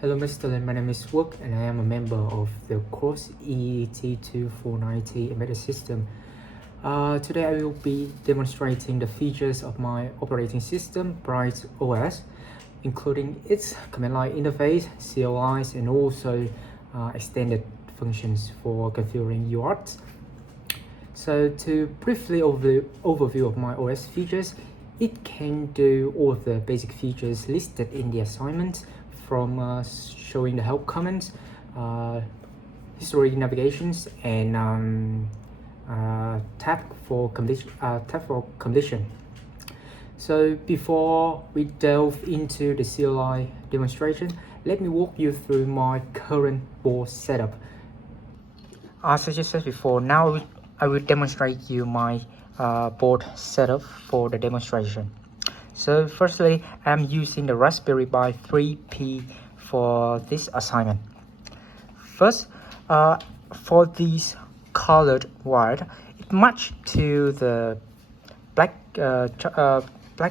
Hello Mr. Lin, my name is Wook and I am a member of the course EEET2490 Embedded System. Today I will be demonstrating the features of my operating system, Bright OS, including its command line interface, CLIs, and also extended functions for configuring UARTs. So to briefly overview of my OS features, it can do all of the basic features listed in the assignment, from showing the help comments, history navigations, and tab for completion. So before we delve into the CLI demonstration, let me walk you through my current board setup. As I just said before, now I will demonstrate you my board setup for the demonstration. So firstly, I'm using the Raspberry Pi 3P for this assignment. First, for this colored wire, it matched to the black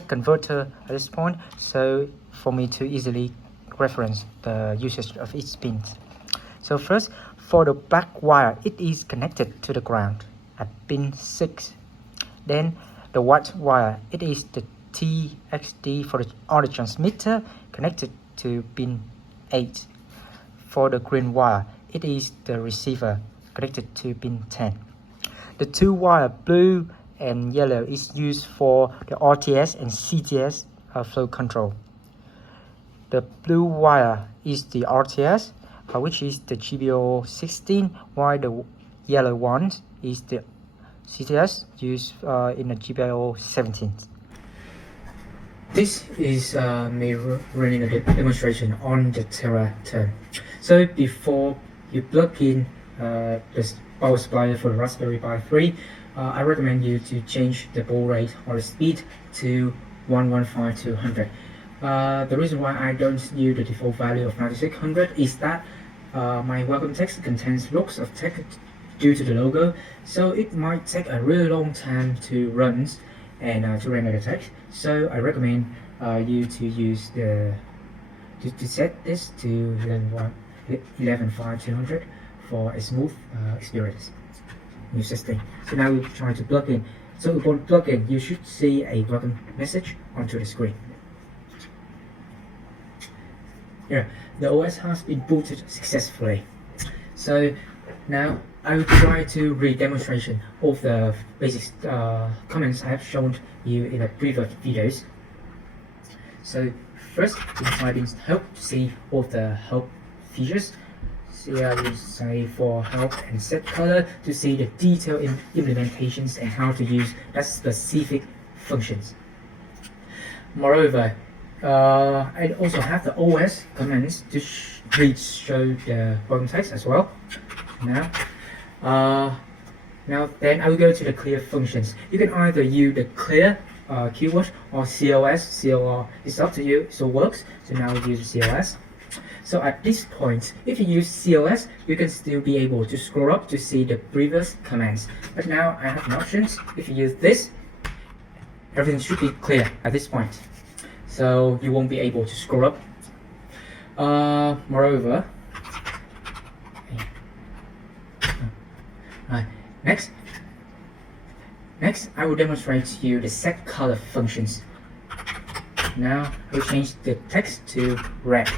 converter at this point, so for me to easily reference the usage of each pin. So first, for the black wire, it is connected to the ground at pin 6. Then the white wire, it is the TXD for the audio transmitter connected to pin 8. For the green wire, it is the receiver connected to pin 10. The two wire blue and yellow is used for the RTS and CTS flow control. The blue wire is the RTS, which is the GBO16, while the yellow one is the CTS used in the GBO17. This is me running a demonstration on the Terra term. So before you plug in the power supply for the Raspberry Pi 3, I recommend you to change the baud rate or the speed to 115/200. The reason why I don't use the default value of 9600 is that my welcome text contains lots of text due to the logo, so it might take a really long time to run and to render the text. So I recommend you to use to set this to 11.5/200 for a smooth experience. New system. So now we try to plug in. So upon plug in, you should see a welcome message onto the screen. Here, the OS has been booted successfully. So now I will try to read-demonstration of the basic comments I have shown you in the previous videos. So first, you can type in help to see all the help features. See, I will say for help and set color to see the detailed implementations and how to use that specific functions. Moreover, I also have the OS commands to show the welcome text as well. Now then I will go to the clear functions. You can either use the clear keyword or CLS. CLR is up to you, so works. So now we use CLS. So at this point, if you use CLS, you can still be able to scroll up to see the previous commands. But now I have an option. If you use this, everything should be clear at this point, so you won't be able to scroll up. Moreover, Next, I will demonstrate to you the set color functions. Now, we change the text to red.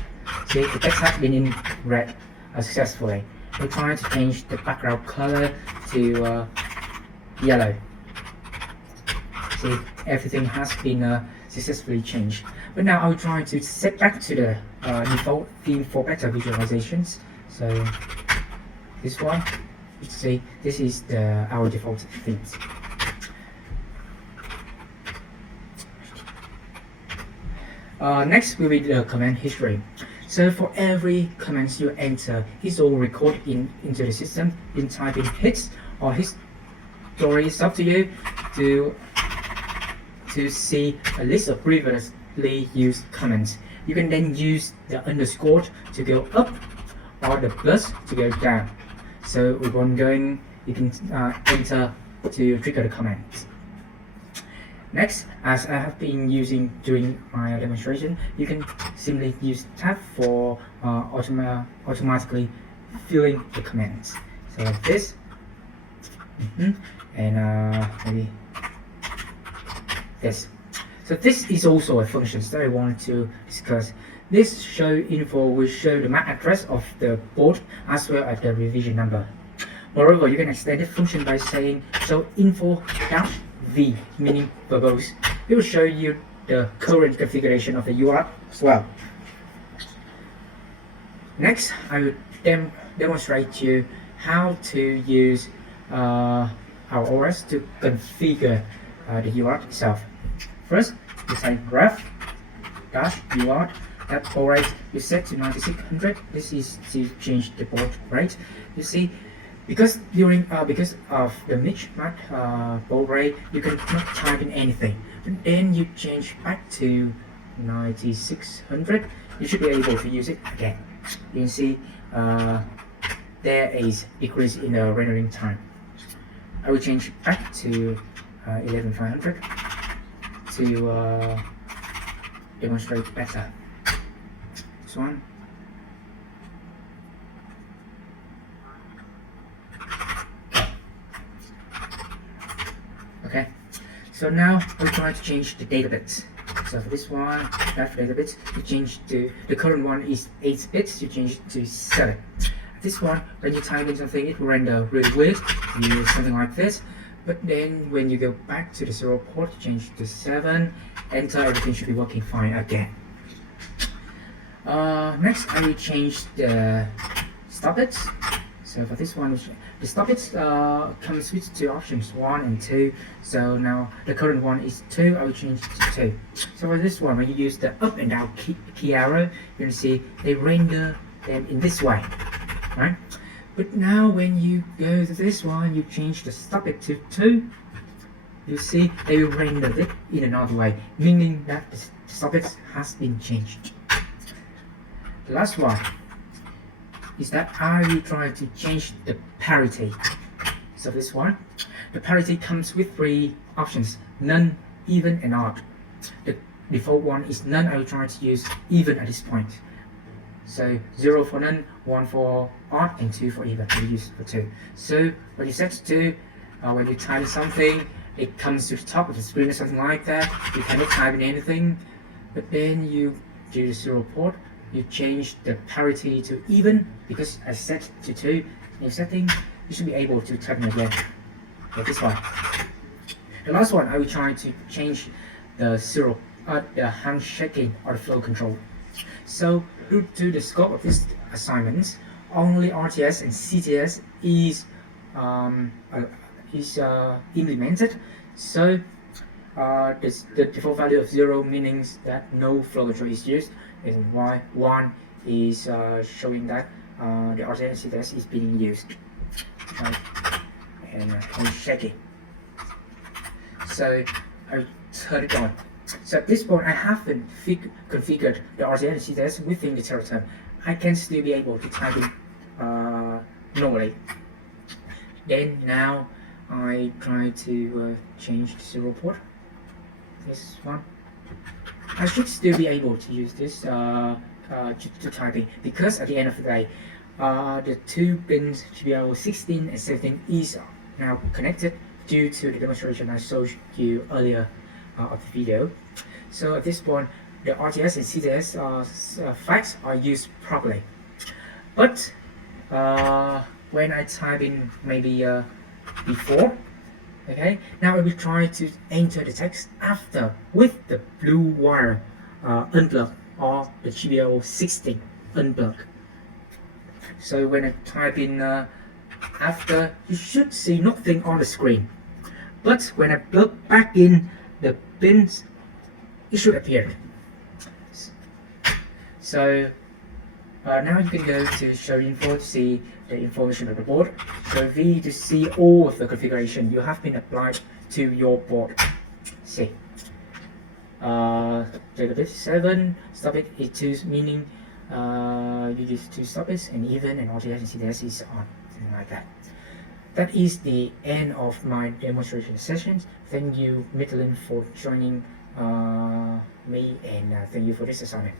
See, the text has been in red successfully. We're trying to change the background color to yellow. See, everything has been successfully changed. But now I will try to set back to the default theme for better visualizations. So this one, you see, this is our default themes. Next we read the command history. So for every command you enter, it's all recorded into the system. You can type in hits or history. It's up to you to see a list of previously used commands. You can then use the underscore to go up or the plus to go down. So when going, you can enter to trigger the commands. Next, as I have been using during my demonstration, you can simply use tab for automatically filling the commands. So like this, and maybe this. So this is also a function that I want to discuss. This show info will show the MAC address of the board as well as the revision number. Moreover, you can extend the function by saying show info-v, meaning verbose. It will show you the current configuration of the UART as well. Next, I will demonstrate to you how to use our OS to configure the UART itself. First, you type graph-UART. That baud rate you set to 9600. This is to change the baud rate. You see, because of the mismatch baud rate, you cannot type in anything. But then you change back to 9600. You should be able to use it again. You can see there is decrease in the rendering time. I will change back to 11500 to demonstrate better. This one. Okay, so now we're trying to change the data bits. So for this one, that data bits, you change to the current one is 8 bits, you change it to 7. This one, when you type in something, it will render really weird, something like this. But then when you go back to the 0 port, you change to 7, enter, everything should be working fine again. Next, I will change the stop bits. So for this one, the stop bits comes with two options, 1 and 2. So now the current one is 2, I will change it to 2. So for this one, when you use the up and down key arrow, you can see they render them in this way, right? But now when you go to this one, you change the stop bit to 2, you see they will render it in another way, meaning that the stop bit has been changed. The last one is that I will try to change the parity. So this one, the parity comes with 3 options, none, even, and odd. The default one is none. I will try to use even at this point. So 0 for none, 1 for odd, and 2 for even. We use for 2. So when you set to when you type something, it comes to the top of the screen or something like that. You cannot type in anything, but then you do the 0 port. You change the parity to even because I set to 2. In your setting, you should be able to type in again. Like this one. The last one, I will try to change the the handshaking or the flow control. So due to the scope of this assignment, only RTS and CTS is implemented. So the default value of 0 means that no flow control is used, and why 1 is showing that the RTS and CTS is being used. Right? And shaking. So I turn it on. So at this point, I haven't configured the RTS and CTS within the term. I can still be able to type in normally. Then now I try to change the 0 port. This one. I should still be able to use this to typing, because at the end of the day, the 2 pins GPIO 16 and 17 is now connected due to the demonstration I showed you earlier of the video. So at this point, the RTS and CTS flags are used properly. But when I type in maybe before, okay, now I will try to enter the text after with the blue wire unplug or the GPIO 16 unplug. So when I type in after, you should see nothing on the screen. But when I plug back in the pins, it should appear. So now you can go to show info to see the information of the board. Show V to see all of the configuration you have been applied to your board. See, data bit 7, stop it is 2, meaning you use 2 stop bits, and even and RTS and CTS is on, something like that. that is the end of my demonstration sessions. Thank you, Midland, for joining me, and thank you for this assignment.